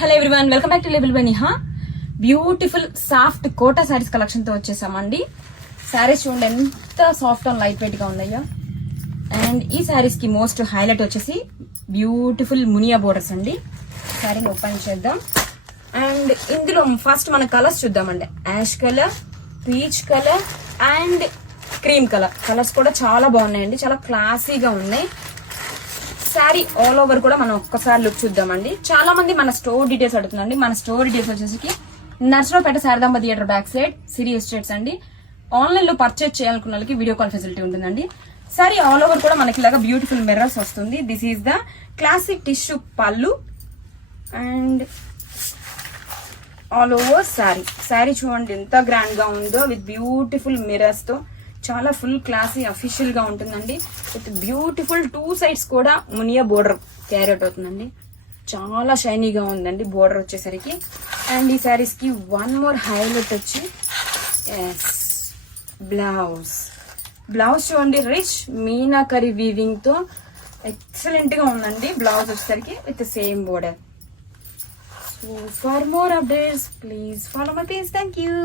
Hello everyone, welcome back to Label by Niha. Beautiful soft Kota sarees collection తో వచ్చేసామండి. శారీస్ చూడండి ఎంత సాఫ్ట్ అండ్ లైట్ వెయిట్ గా ఉన్నాయో. అండ్ ఈ శారీస్ కి మోస్ట్ హైలైట్ వచ్చేసి బ్యూటిఫుల్ మునియా బోర్డర్స్ అండి. శారీని ఓపెన్ చేద్దాం. అండ్ ఇందులో ఫస్ట్ మన కలర్స్ చూద్దామండి. Ash colour, peach colour and cream colour. Colours కూడా చాలా బాగున్నాయండి, చాలా క్లాసీగా ఉన్నాయి. శారీ ఆల్ ఓవర్ కూడా మనం ఒక్కసారి లుక్ చూద్దామండి. చాలా మంది మన స్టోర్ డీటెయిల్స్ అడుగుతుందండి. మన స్టోర్ డీటెయిల్స్ వచ్చేసి Narasaraopet Sharadamba theatre back side Siri estates అండి. ఆన్లైన్ లో పర్చేజ్ చేయాలనుకున్న వాళ్ళకి వీడియో కాల్ ఫెసిలిటీ ఉంటుందండి. శారీ ఆల్ ఓవర్ కూడా మనకి ఇలాగా బ్యూటిఫుల్ మిర్రర్స్ వస్తుంది. This is the classic tissue పళ్ళు అండ్ ఆల్ ఓవర్ శారీ చూడండి ఎంత గ్రాండ్ గా ఉందో, విత్ బ్యూటిఫుల్ మిర్రర్స్ తో చాలా ఫుల్ క్లాసీ అఫీషియల్ గా ఉంటుందండి. విత్ బ్యూటిఫుల్ టూ సైడ్స్ కూడా మునియా బోర్డర్ క్యారీ అవుట్ అవుతుందండి. చాలా షైనీగా ఉందండి బోర్డర్ వచ్చేసరికి. అండ్ ఈ శారీస్ కి వన్ మోర్ హైలైట్ వచ్చి బ్లౌజ్ చూడండి, రిచ్ మీనాకరీ వీవింగ్ తో ఎక్సలెంట్ గా ఉందండి. బ్లౌజ్ వచ్చేసరికి with same border. So for more updates please follow my page. Thank you.